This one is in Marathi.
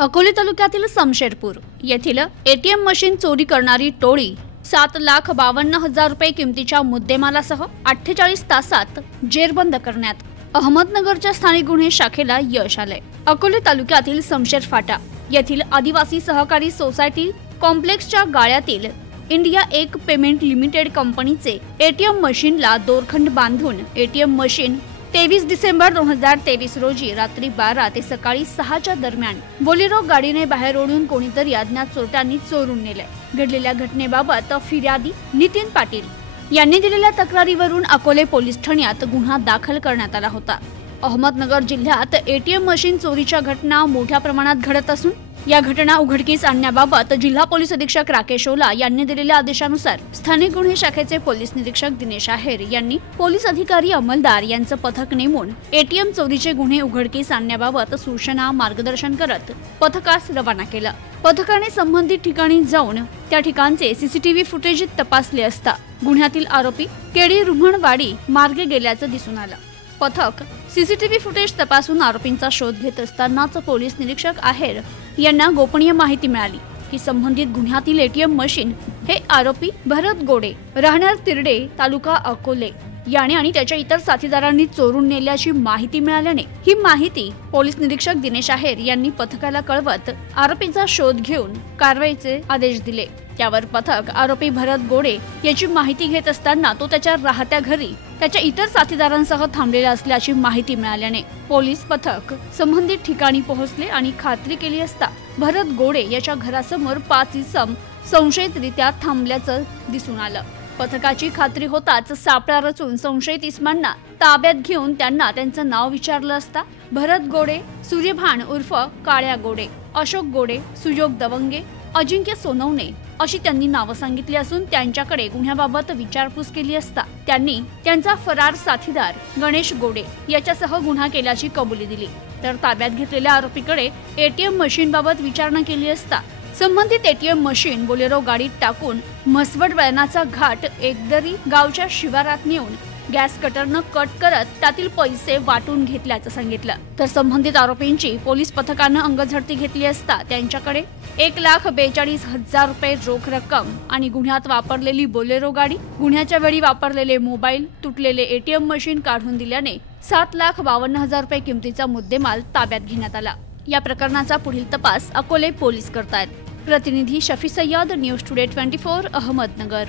अकोले तालुक्यातील समशेरपूर येथील एटीएम मशीन चोरी करणारी टोळी 7,52,000 रुपये किमतीच्या मुद्देमालासह 48 तासात जेरबंद करण्यात अहमदनगरच्या स्थानिक गुन्हे शाखेला यश आले। अकोले तालुक्यातील समशेर फाटा येथील आदिवासी सहकारी सोसायटी कॉम्प्लेक्सच्या गाळ्यातील इंडिया एक पेमेंट लिमिटेड कंपनीचे एटीएम मशीनला दोरखंड बांधून एटीएम मशीन 23 डिसेंबर 2023 रोजी रात्री 12 ते सकाळी 6 च्या दरम्यान बोलेरो गाडीने बाहेर ओढून कोणीतरी अज्ञात चोरट्यांनी चोरून नेले। घडलेल्या घटनेबाबत फिर्यादी नितीन पाटील यांनी दिलेल्या तक्रारीवरून अकोले पोलीस ठाण्यात गुन्हा दाखल करण्यात आला होता। अहमदनगर जिल्ह्यात एटीएम मशीन चोरीच्या घटना मोठ्या प्रमाणात घडत असून या घटना उघडकीस आणण्याबाबत जिल्हा पोलीस अधीक्षक राकेश ओला यांनी दिलेल्या आदेशानुसार स्थानिक गुन्हे शाखेचे पोलीस निरीक्षक दिनेश आहेर यांनी पोलीस अधिकारी अंमलदार यांचं पथक नेमून एटीएम चोरीचे गुन्हे उघडकीस आणण्याबाबत सूचना मार्गदर्शन करत पथकास रवाना केलं। पथकाने संबंधित ठिकाणी जाऊन त्या ठिकाणचे सीसीटीव्ही फुटेज तपासले असता गुन्ह्यातील आरोपी केडी रुमणवाडी मार्गे गेल्याचं दिसून आलं। पथक सीसीटीव्ही फुटेज तपासून आरोपींचा शोध घेत असतानाच पोलीस निरीक्षक आहेर यांना गोपनीय माहिती मिळाली की संबंधित गुन्ह्यातील एटीएम मशीन हे आरोपी भरत गोडे राहणार तिरडे तालुका अकोले याने आणि त्याच्या इतर साथीदारांनी चोरून नेल्याची माहिती मिळाल्याने ही माहिती पोलीस निरीक्षक दिनेश आहेर यांनी पथकाला कळवत आरोपीचा शोध घेऊन कारवाईचे आदेश दिले। त्यावर पथक आरोपी भरत गोडे याची माहिती घेत असताना तो त्याच्या राहत्या घरी त्याच्या इतर साथीदारांसह थांबलेला असल्याची माहिती मिळाल्याने पोलीस पथक संबंधित ठिकाणी पोहोचले आणि खात्री केली असता भरत गोडे याच्या घरासमोर 5 इसम संशयितरित्या थांबल्याचं दिसून आलं। पथकाची खात्री होताच सापळा रचून संशयित इसमांना ताब्यात घेऊन त्यांना त्यांचं नाव विचारलं असता भरत गोडे, सूर्यभान उर्फ काळ्या गोडे, अशोक गोडे, सुयोग दवंगे, अजिंक्य सोनवणे अशी त्यांनी नावं सांगितली असून त्यांच्याकडे गुन्ह्याबाबत विचारपूस केली असता त्यांनी त्यांचा फरार साथीदार गणेश गोडे याच्यासह गुन्हा केल्याची कबुली दिली। तर ताब्यात घेतलेल्या आरोपीकडे एटीएम मशीन बाबत विचारणा केली असता संबंधित एटीएम मशीन बोलेरो गाडीत टाकून म्हसवड वळणाचा घाट एकदरी गावच्या शिवारात नेऊन गॅस कटरनं कट करत त्यातील पैसे वाटून घेतल्याचं सांगितलं। तर संबंधित आरोपींची पोलीस पथकानं अंगझडती घेतली असता त्यांच्याकडे 1,42,000 रुपये रोख रक्कम आणि गुन्ह्यात वापरलेली बोलेरो गाडी, गुन्ह्याच्या वेळी वापरलेले मोबाईल, तुटलेले एटीएम मशीन काढून दिल्याने 7,52,000 रुपये किमतीचा मुद्देमाल ताब्यात घेण्यात आला। या प्रकरणाचा पुढील तपास अकोले पोलीस करतायत। प्रतिनिधी शफी सय्यद, न्यूज टुडे 24 अहमदनगर।